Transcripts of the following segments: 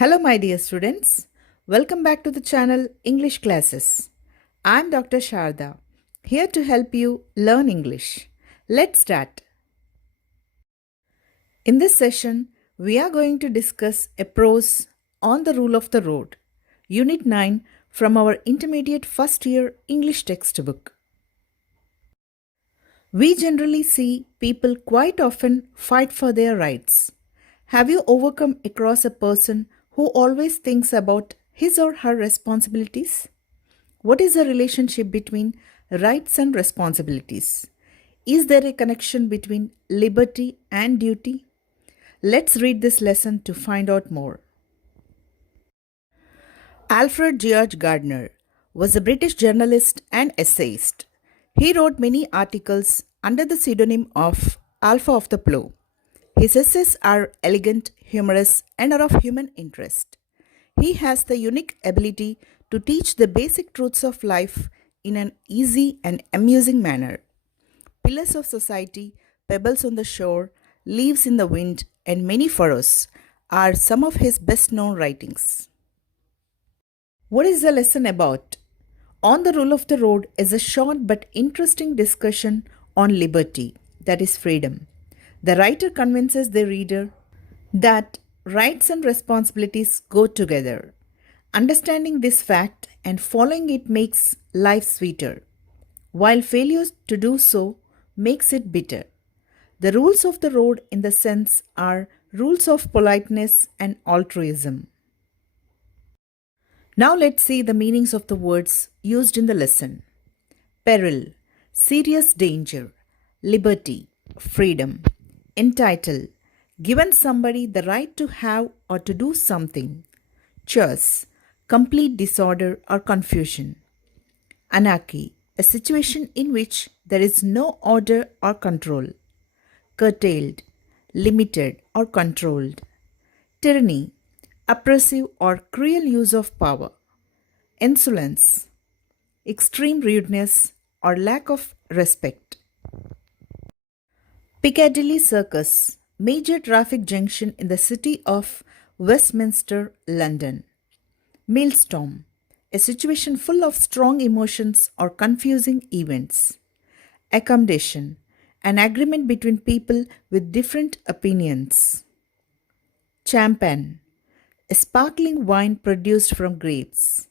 Hello, my dear students. Welcome back to the channel English Classes. I'm Dr. Sharada, here to help you learn English. Let's start. In this session, we are going to discuss a prose on the rule of the road, Unit-9 from our intermediate first year English textbook. We generally see people quite often fight for their rights. Have you overcome across a person who always thinks about his or her responsibilities? What is the relationship between rights and responsibilities? Is there a connection between liberty and duty? Let's read this lesson to find out more. Alfred George Gardiner was a British journalist and essayist. He wrote many articles under the pseudonym of Alpha of the Plough. His essays are elegant, humorous, and are of human interest. He has the unique ability to teach the basic truths of life in an easy and amusing manner. Pillars of Society, Pebbles on the Shore, Leaves in the Wind, and Many Furrows are some of his best known writings. What is the lesson about? On the Rule of the Road is a short but interesting discussion on liberty, that is, freedom. The writer convinces the reader that rights and responsibilities go together. Understanding this fact and following it makes life sweeter, while failure to do so makes it bitter. The rules of the road, in the sense, are rules of politeness and altruism. Now let's see the meanings of the words used in the lesson. Peril, serious danger, liberty, freedom. Entitle, given somebody the right to have or to do something. Chaos, complete disorder or confusion. Anarchy, a situation in which there is no order or control. Curtailed, limited or controlled. Tyranny, oppressive or cruel use of power. Insolence, extreme rudeness or lack of respect. Piccadilly Circus, major traffic junction in the city of Westminster, London. Maelstrom, a situation full of strong emotions or confusing events. Accommodation, an agreement between people with different opinions. Champagne, a sparkling wine produced from grapes.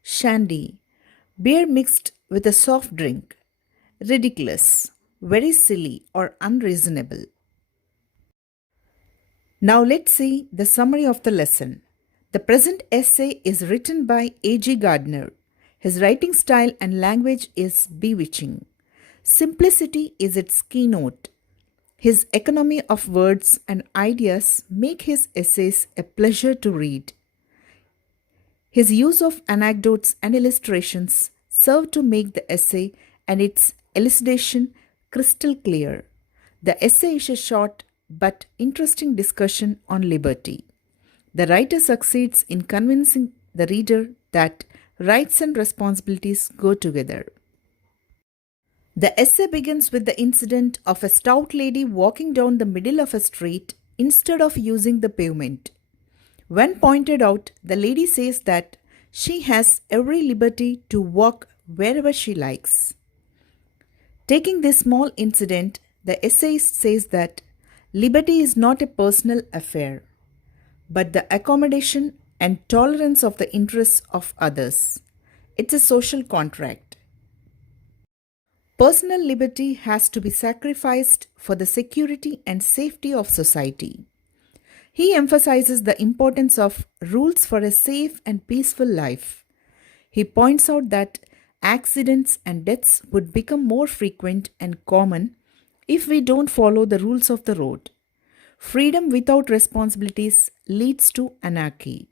Shandy, beer mixed with a soft drink. Ridiculous, very silly or unreasonable. Now let's see the summary of the lesson. The present essay is written by a.g. Gardiner. His writing style and language is bewitching. Simplicity is its keynote. His economy of words and ideas make his essays a pleasure to read. His use of anecdotes and illustrations serve to make the essay and its elucidation crystal clear. The essay is a short but interesting discussion on liberty. The writer succeeds in convincing the reader that rights and responsibilities go together. The essay begins with the incident of a stout lady walking down the middle of a street instead of using the pavement. When pointed out, the lady says that she has every liberty to walk wherever she likes. Taking this small incident, the essayist says that liberty is not a personal affair, but the accommodation and tolerance of the interests of others. It's a social contract. Personal liberty has to be sacrificed for the security and safety of society. He emphasizes the importance of rules for a safe and peaceful life. He points out that accidents and deaths would become more frequent and common if we don't follow the rules of the road. Freedom without responsibilities leads to anarchy.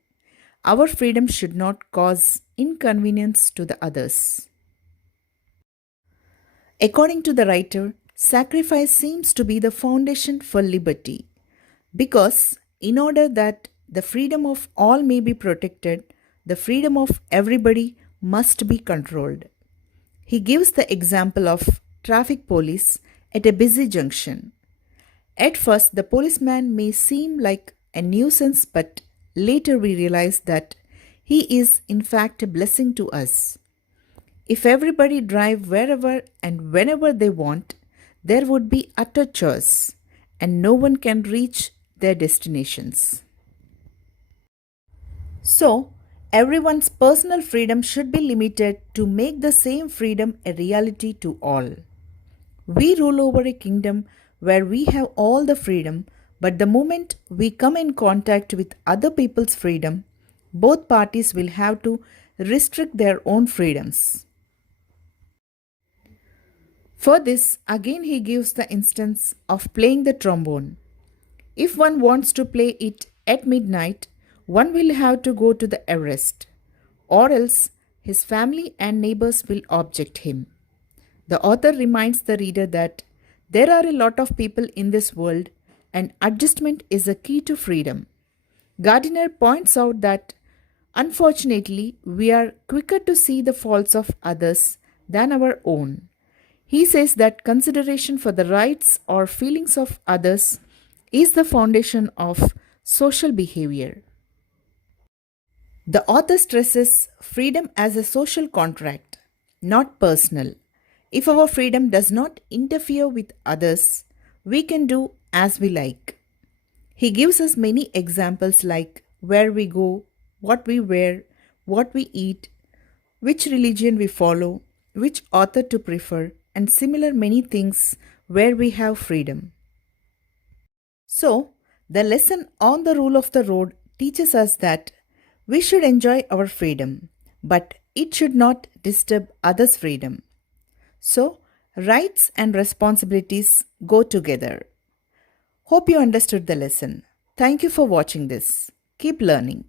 Our freedom should not cause inconvenience to the others. According to the writer, sacrifice seems to be the foundation for liberty, because in order that the freedom of all may be protected, the freedom of everybody must be controlled. He gives the example of traffic police at a busy junction. At first, the policeman may seem like a nuisance, but later we realize that he is in fact a blessing to us. If everybody drive wherever and whenever they want, there would be utter chaos and no one can reach their destinations. So, everyone's personal freedom should be limited to make the same freedom a reality to all. We rule over a kingdom where we have all the freedom, but the moment we come in contact with other people's freedom, both parties will have to restrict their own freedoms. For this, again, he gives the instance of playing the trombone. If one wants to play it at midnight, one will have to go to the arrest, or else his family and neighbors will object him. The author reminds the reader that there are a lot of people in this world and adjustment is a key to freedom. Gardiner points out that unfortunately we are quicker to see the faults of others than our own. He says that consideration for the rights or feelings of others is the foundation of social behavior. The author stresses freedom as a social contract, not personal. If our freedom does not interfere with others, we can do as we like. He gives us many examples like where we go, what we wear, what we eat, which religion we follow, which author to prefer, and similar many things where we have freedom. So, the lesson on the rule of the road teaches us that we should enjoy our freedom, but it should not disturb others' freedom. So, rights and responsibilities go together. Hope you understood the lesson. Thank you for watching this. Keep learning.